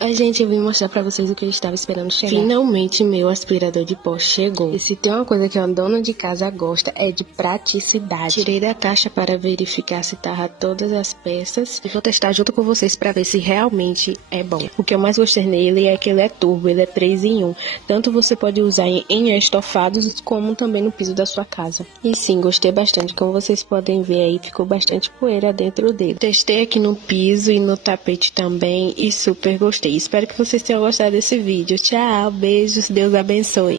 Ai, gente, eu vim mostrar pra vocês o que eu estava esperando chegar. Finalmente, meu aspirador de pó chegou. E se tem uma coisa que uma dona de casa gosta, é de praticidade. Tirei da caixa para verificar se tava todas as peças. E vou testar junto com vocês pra ver se realmente é bom. O que eu mais gostei nele é que ele é turbo, ele é 3 em 1. Tanto você pode usar em estofados, como também no piso da sua casa. E sim, gostei bastante. Como vocês podem ver aí, ficou bastante poeira dentro dele. Testei aqui no piso e no tapete também e super gostei. Espero que vocês tenham gostado desse vídeo. Tchau, beijos, Deus abençoe.